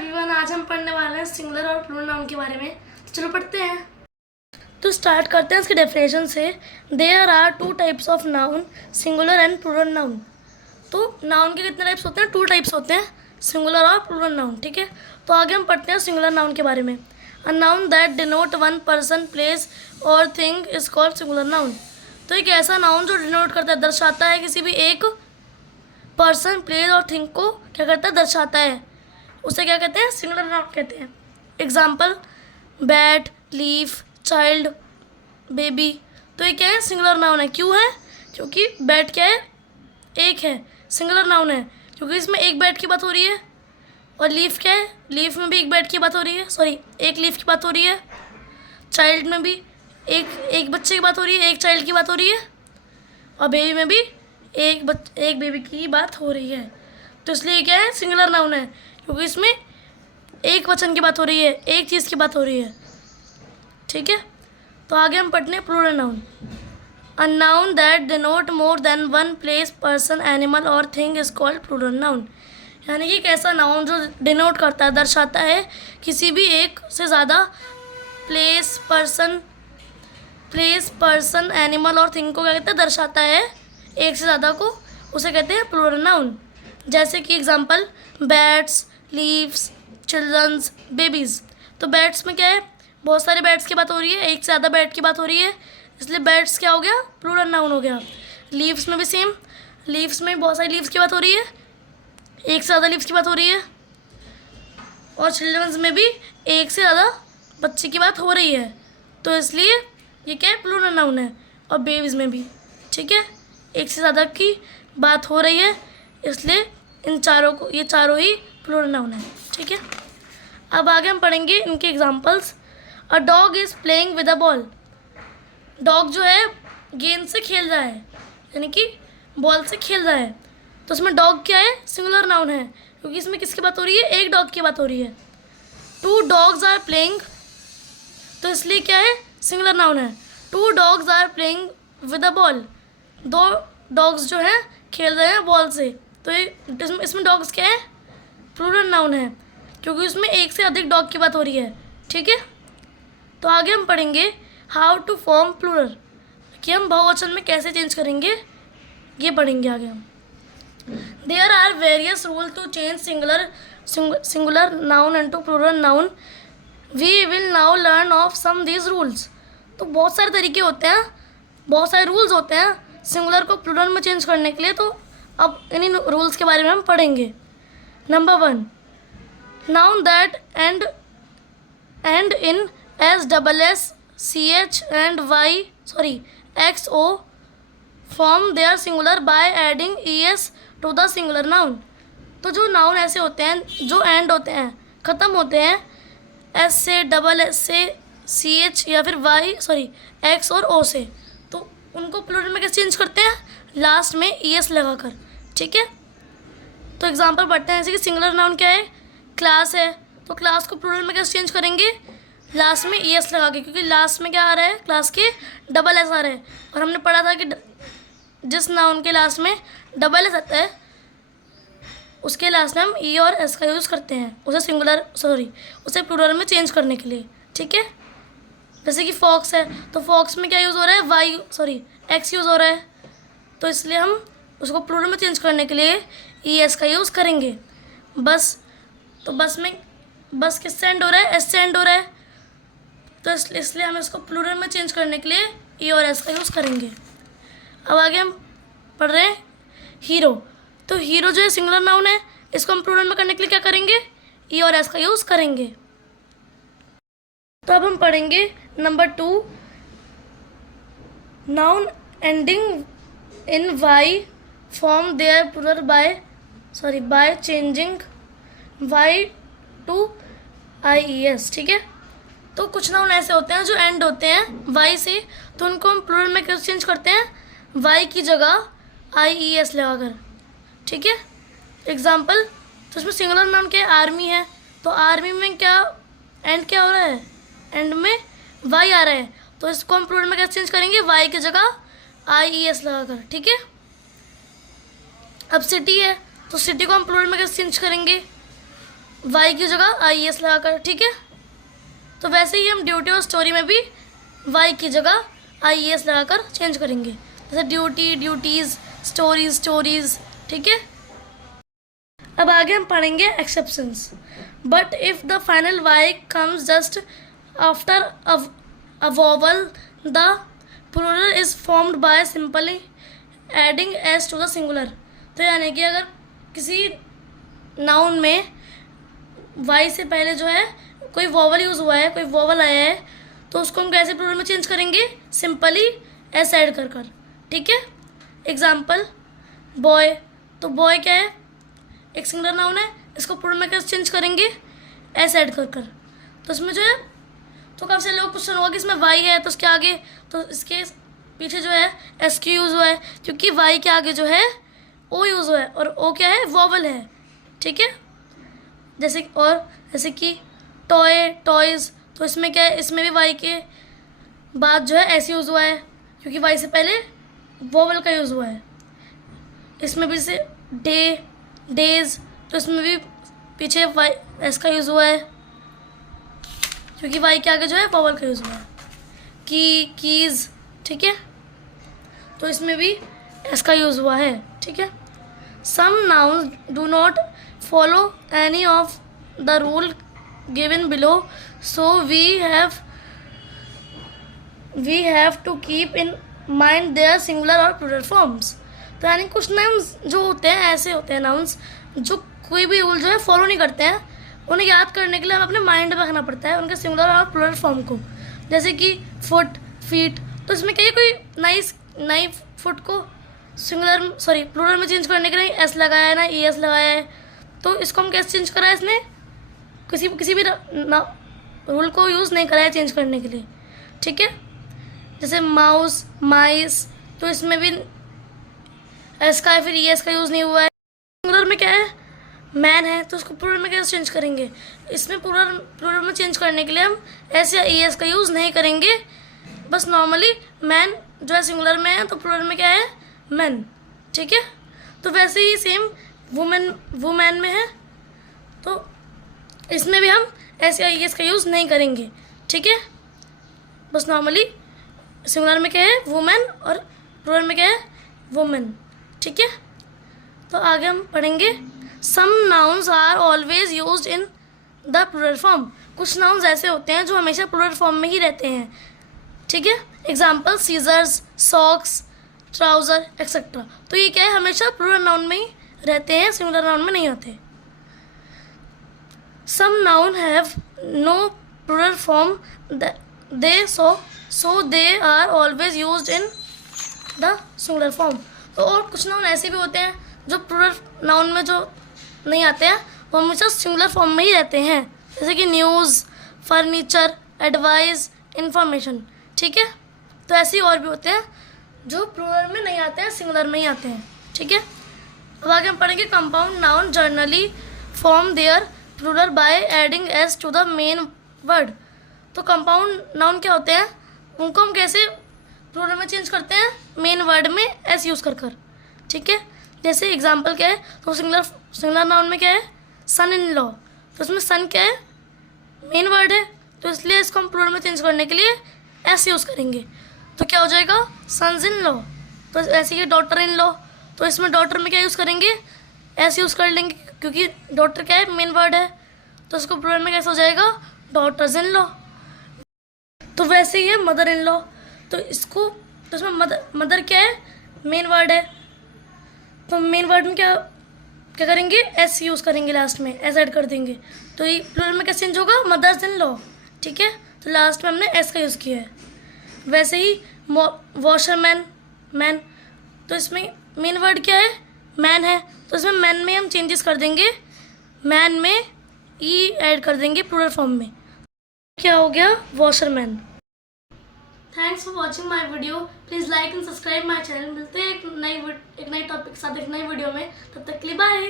Everyone, आज हम पढ़ने वाले हैं सिंगुलर और प्लूरल नाउन के बारे में। तो चलो पढ़ते हैं। तो स्टार्ट करते हैं इसके डेफिनेशन से। There are two types of noun, singular and plural noun. तो नाउन के कितने टाइप्स होते हैं? टू टाइप्स होते हैं, सिंगुलर और प्लूरल नाउन। ठीक है, तो आगे हम पढ़ते हैं सिंगुलर नाउन के बारे में। A noun that denote one person, place और thing is called singular noun. तो एक ऐसा नाउन जो डिनोट करता है, दर्शाता है किसी भी एक पर्सन, प्लेस और थिंग को क्या करता है? दर्शाता है। उसे क्या कहते हैं? सिंगुलर नाउन कहते हैं। Example bat, leaf, child, baby. तो ये क्या है? सिंगुलर नाउन है। क्यों है? क्योंकि बैट क्या है? एक है, सिंगुलर नाउन है क्योंकि इसमें एक बैट की बात हो रही है। और लीफ क्या है? लीफ में भी एक बैट की बात हो रही है, सॉरी एक लीफ की बात हो रही है। चाइल्ड में भी एक बच्चे की बात हो रही है, एक चाइल्ड की बात हो रही है। और बेबी में भी एक बेबी की बात हो रही है। तो इसलिए क्या है? सिंगुलर नाउन है क्योंकि इसमें एक वचन की बात हो रही है, एक चीज़ की बात हो रही है। ठीक है, तो आगे हम पढ़ने हैं plural noun. A noun that denote more than one place, person, animal और thing is called plural noun. यानी कि एक ऐसा नाउन जो डिनोट करता है, दर्शाता है किसी भी एक से ज़्यादा प्लेस, पर्सन, एनिमल और थिंग को क्या कहते हैं? दर्शाता है एक से ज़्यादा को, उसे कहते हैं प्लूरल नाउन। जैसे कि example bats, leaves, childrens, babies. तो बैट्स में क्या है? बहुत सारे बैट्स की बात हो रही है, एक से ज़्यादा बैट की बात हो रही है, इसलिए बैट्स क्या हो गया? प्लूरल नाउन हो गया। लीव्स में भी सेम, लीव्स में बहुत सारी लीव्स की बात हो रही है, एक से ज़्यादा लीव्स की बात हो रही है। और चिल्ड्रंस में भी एक से ज़्यादा बच्चे की बात हो रही है, तो इसलिए ये क्या है? प्लूरल नाउन है। और बेबीज़ में भी ठीक है, एक से ज़्यादा की बात हो रही है, इसलिए इन चारों को, ये चारों ही प्लूरल नाउन है। ठीक है, अब आगे हम पढ़ेंगे इनके examples. A dog is playing with a ball. Dog जो है गेंद से खेल रहा है, यानी कि बॉल से खेल रहा है। तो इसमें डॉग क्या है? सिंगुलर नाउन है क्योंकि इसमें किसकी बात हो रही है? एक डॉग की बात हो रही है। टू डॉग्स आर प्लेइंग, तो इसलिए क्या है? सिंगुलर नाउन है। Two dogs are playing with a ball. दो डॉग्स जो हैं खेल रहे हैं बॉल से। तो ये इसमें डॉग्स क्या है? प्लूरल नाउन है क्योंकि उसमें एक से अधिक डॉग की बात हो रही है। ठीक है, तो आगे हम पढ़ेंगे हाउ टू फॉर्म प्लूरल, कि हम बहुवचन में कैसे चेंज करेंगे, ये पढ़ेंगे आगे हम। There are various rule to change singular noun into plural noun. We will now learn of some these rules. तो बहुत सारे तरीके होते हैं, बहुत सारे रूल्स होते हैं सिंगुलर को प्लूरल में चेंज करने के लिए। तो अब इन्हीं रूल्स के बारे में हम पढ़ेंगे। Number 1, noun that end in S double S C H and Y X O form their singular by adding E S to the singular noun. तो जो नाउन ऐसे होते हैं जो एंड होते हैं, ख़त्म होते हैं एस से, डबल एस से, सी एच या फिर वाई एक्स और ओ से, तो उनको प्लूरल में कैसे चेंज करते हैं? लास्ट में ई एस लगाकर। ठीक है, तो एग्जांपल पढ़ते हैं। जैसे कि सिंगुलर नाउन क्या है? क्लास है, तो क्लास को प्लूरल में कैसे चेंज करेंगे? लास्ट में ई एस लगा के, क्योंकि लास्ट में क्या आ रहा है? क्लास के डबल एस आ रहा है। और हमने पढ़ा था कि जिस नाउन के लास्ट में डबल एस आता है उसके लास्ट में हम ई और एस का यूज़ करते हैं उसे प्लूरल में चेंज करने के लिए। ठीक है, जैसे कि फॉक्स है, तो फॉक्स में क्या यूज़ हो रहा है? एक्स यूज़ हो रहा है, तो इसलिए हम उसको प्लूरल में चेंज करने के लिए ई एस का यूज़ करेंगे। बस, तो बस में बस किससे एंड हो रहा है? एस से एंड हो रहा है, तो इसलिए हम इसको प्लूरल में चेंज करने के लिए ई और एस का यूज़ करेंगे। अब आगे हम पढ़ रहे हैं हीरो। तो हीरो जो है सिंगुलर नाउन है, इसको हम प्लूरल में करने के लिए क्या करेंगे? ई और एस का यूज़ करेंगे। तो अब हम पढ़ेंगे number 2, noun ending in Y form their plural by changing Y to I E S. ठीक है, तो कुछ नाउन ऐसे होते हैं जो एंड होते हैं वाई से, तो उनको हम प्लूरल में कैसे चेंज करते हैं? वाई की जगह आई ई एस लगाकर। ठीक है, एग्जाम्पल, तो इसमें सिंगुलर नाउन क्या है? आर्मी है, तो आर्मी में क्या एंड क्या हो रहा है? एंड में वाई आ रहा है, तो इसको हम प्लूरल में कैसे चेंज करेंगे? वाई की जगह आई ई एस लगाकर। ठीक है, अब सिटी है, तो सिटी को हम प्लूरल में कैसे चेंज करेंगे? वाई की जगह IES लगाकर, ठीक है। तो वैसे ही हम ड्यूटी और स्टोरी में भी वाई की जगह IES लगाकर चेंज करेंगे, जैसे ड्यूटी ड्यूटीज़, स्टोरीज स्टोरीज, ठीक है। अब आगे हम पढ़ेंगे exceptions. But if the final Y comes just after a vowel the plural is formed by simply adding S to the singular. तो यानी कि अगर किसी नाउन में वाई से पहले जो है कोई वोवल यूज़ हुआ है, कोई वोवल आया है, तो उसको हम कैसे प्लूरल में चेंज करेंगे, सिंपली एस ऐड कर कर, ठीक है। एग्जाम्पल बॉय, तो बॉय क्या है, एक सिंगुलर नाउन है, इसको प्लूरल में कैसे चेंज करेंगे, एस ऐड कर कर। तो इसमें जो है, तो काफ़ी सारे लोग क्वेश्चन होगा कि इसमें वाई है तो उसके आगे, तो इसके पीछे जो है एस क्यू यूज़ हुआ है, क्योंकि वाई के आगे जो है ओ यूज़ हुआ है, और ओ क्या है, वोवल है, ठीक है। जैसे कि टॉय टॉयज़, तो इसमें क्या है, इसमें भी वाई के बाद जो है एस यूज़ हुआ है, क्योंकि वाई से पहले वोवल का यूज़ हुआ है। इसमें भी जैसे डे डेज, तो इसमें भी पीछे वाई एस का यूज़ हुआ है, क्योंकि वाई के आगे जो है वोवल का यूज़ हुआ है। कीज़, ठीक है, तो इसमें भी एस का यूज़ हुआ है, ठीक है। Some nouns do not follow any of the rule given below, so we have to keep in mind their singular और प्लूरल फॉर्म्स। तो यानी कुछ नाउन्स जो होते हैं, ऐसे होते हैं नाउन्स जो कोई भी रूल जो है फॉलो नहीं करते हैं, उन्हें याद करने के लिए हमें अपने माइंड में रखना पड़ता है उनके सिंगुलर और प्लूरल फॉर्म को। जैसे कि फुट, फीट, तो इसमें क्या है, कोई नई फुट को प्लूरल में चेंज करने के लिए एस लगाया है ना, ES लगाया है, तो इसको हम कैसे चेंज करा है, इसने किसी भी रूल को यूज़ नहीं करा है चेंज करने के लिए, ठीक है। जैसे माउस, माइस, तो इसमें भी एस का फिर ES का यूज़ नहीं हुआ है। सिंगुलर में क्या है, मैन है, तो उसको प्लूरल में कैसे चेंज करेंगे, इसमें प्लूरल में चेंज करने के लिए हम एस या ES का यूज़ नहीं करेंगे, बस नॉर्मली मैन जो है सिंगुलर में है, तो प्लूरल में क्या है, मैन, ठीक है। तो वैसे ही सेम वुमेन में है, तो इसमें भी हम एस या ES का यूज़ नहीं करेंगे, ठीक है। बस नॉर्मली सिंगुलर में क्या है, वुमेन, और प्लूरल में क्या है, वुमेन, ठीक है। तो आगे हम पढ़ेंगे some nouns are always used in the plural form. कुछ नाउन्स ऐसे होते हैं जो हमेशा प्लूरल फॉर्म में ही रहते हैं, ठीक है। Example scissors, socks, trouser etcetera. तो ये क्या है, हमेशा प्लूरल नाउन में ही रहते हैं, सिंगुलर नाउन में नहीं होते। Some noun have no plural form, they so they are always used in the singular form. तो और कुछ नाउन ऐसे भी होते हैं जो प्लूरल नाउन में जो नहीं आते हैं, वो हमेशा सिंगुलर फॉर्म में ही रहते हैं, जैसे कि न्यूज़, फर्नीचर, एडवाइस, इंफॉर्मेशन, ठीक है। तो ऐसे ही और भी होते हैं जो प्लूरल में नहीं आते हैं, सिंगुलर में ही आते हैं, ठीक है। अब आगे हम पढ़ेंगे compound noun generally form their plural by adding S to the main word. तो कंपाउंड नाउन क्या होते हैं, उनको हम कैसे प्लूरल में चेंज करते हैं, मेन वर्ड में एस यूज़ कर कर, ठीक है। जैसे एग्जांपल क्या है, तो सिंगुलर नाउन में क्या है, सन इन लॉ, तो उसमें सन क्या है, मेन वर्ड है, तो इसलिए इसको हम प्लूरल में चेंज करने के लिए एस यूज़ करेंगे, तो क्या हो जाएगा, सन्स इन लॉ। तो ऐसे ही डॉटर इन लॉ, तो इसमें डॉटर में क्या यूज़ करेंगे, एस यूज़ कर लेंगे, क्योंकि डॉटर क्या है, मेन वर्ड है, तो इसको प्लूरल में कैसे हो जाएगा, डॉटर्स इन लॉ। तो वैसे ही है मदर इन लॉ, तो इसमें मदर क्या है, मेन वर्ड है, तो मेन वर्ड में क्या करेंगे, एस यूज़ करेंगे, लास्ट में एस ऐड कर देंगे, तो ये प्लूरल में कैसे चेंज होगा, मदर्स इन लॉ, ठीक है। तो लास्ट में हमने एस का यूज़ किया है। वैसे ही वॉशरमैन, मैन, तो इसमें मेन वर्ड क्या है, मैन है, तो इसमें मैन में हम चेंजेस कर देंगे, मैन में ई ऐड कर देंगे प्लूरल फॉर्म में, क्या हो गया, washerman. Thanks for watching my video, please like and subscribe my channel. मिलते हैं एक नई टॉपिक के साथ एक नई वीडियो में, तब तक के लिए बाय।